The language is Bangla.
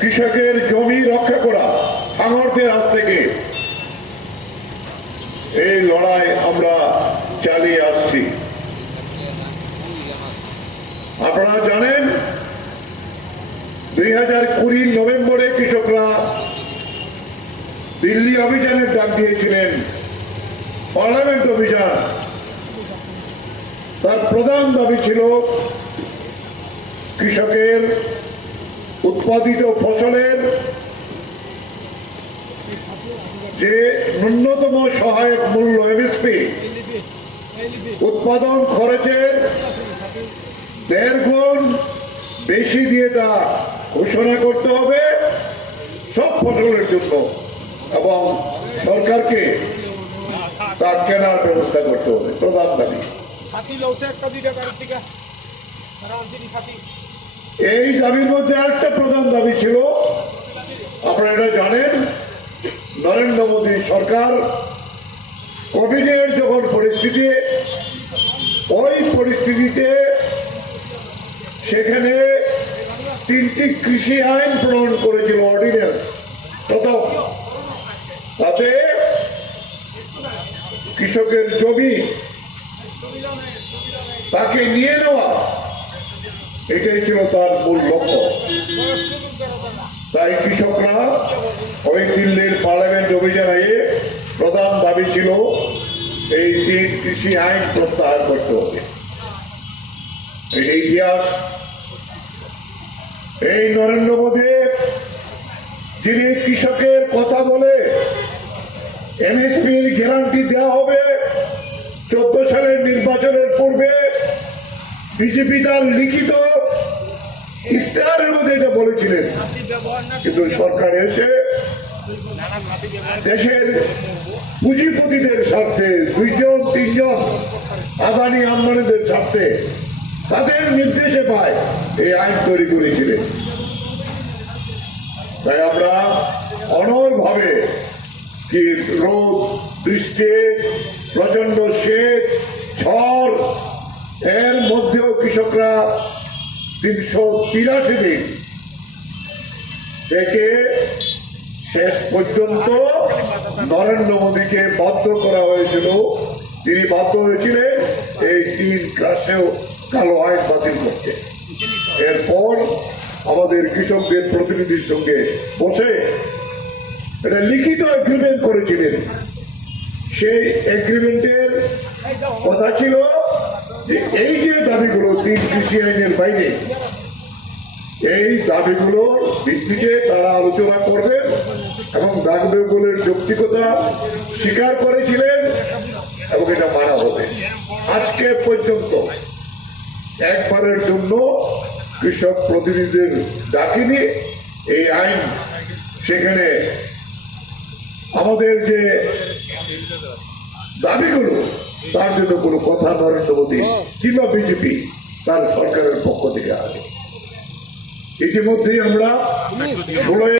কৃষকের জমি রক্ষা করা সামর্থ্যের হাত থেকে। এই লড়াই আমরা চালিয়ে আসছি। আপনারা জানেন, দুই হাজার কুড়ি নভেম্বরে কৃষকরা দিল্লি অভিযানের ডাক দিয়েছিলেন। পার্লামেন্ট অভিযান। তার প্রধান দাবি ছিল কৃষকের উৎপাদিত ফসলের যে ন্যূনতম সহায়ক মূল্য এমএসপি উৎপাদন খরচের দেড় গুণ বেশি দিয়ে তা ঘোষণা করতে হবে সব ফসলের জন্য এবং সরকারকে তা কেনার ব্যবস্থা করতে হবে। প্রধান দাবি। এই দাবির মধ্যে আরেকটা প্রধান দাবি ছিল। আপনারা এটা জানেন, নরেন্দ্র মোদী সরকার কোভিডের যখন পরিস্থিতি, ওই পরিস্থিতিতে সেখানে তিনটি কৃষি আইন প্রণয়ন করেছিল অর্ডিন্যান্স। প্রথম, তাতে কৃষকের জমি তাকে নিয়ে নেওয়া। এটাই ছিল তার মূল লক্ষ্য। তাই কৃষকরা ওই দিল্লির পার্লামেন্ট অভিযানে প্রধান দাবি ছিল এই তিন কৃষি আইন প্রত্যাহার করতে হবে। এটা ইতিহাস, এই নরেন্দ্র মোদী যিনি কৃষকের কথা বলে এমএসপির গ্যারান্টি দেওয়া হবে, চোদ্দ সালের নির্বাচনের পূর্বে বিজেপি তার লিখিত ইস্তেহারের মধ্যে এটা বলেছিলেন। কিন্তু সরকার এসে দেশের পুঁজিপতিদের স্বার্থে দুইজন, তিনজন, আদানি আম্বানিদের স্বার্থে তাদের নির্দেশে পায় এই আইন তৈরি করেছিলেন। তাই আমরা অনরভাবে কি রোদ, বৃষ্টি প্রচণ্ড শীত, ঝড়, এর মধ্যেও কৃষকরা তিনশো তিরাশি দিন থেকে শেষ পর্যন্ত নরেন্দ্র মোদীকে বাধ্য করা হয়েছিল। তিনি বাধ্য হয়েছিলেন এই তিন ক্লাসেও কালো আইন বাতিল করতে। এরপর আমাদের কৃষকদের প্রতিনিধির সঙ্গে বসে এটা লিখিত এগ্রিমেন্ট করেছিলেন। সেই এগ্রিমেন্টের কথা ছিল এই যে দাবিগুলো তিন কৃষি আইনের বাইরে, এই দাবিগুলোর ভিত্তিতে তারা আলোচনা করবেন এবং দাবিগুলোর যৌক্তিকতা স্বীকার করেছিলেন এবং এটা মানা হবে। আজকে পর্যন্ত একবারের জন্য কৃষক প্রতিনিধিদের ডাকিনি। এই আইন সেখানে আমাদের যে দাবিগুলো তার জন্য কোনো কথা নরেন্দ্র মোদী কিংবা বিজেপি তার সরকারের পক্ষ থেকে আসে। ইতিমধ্যেই আমরা ষোলোই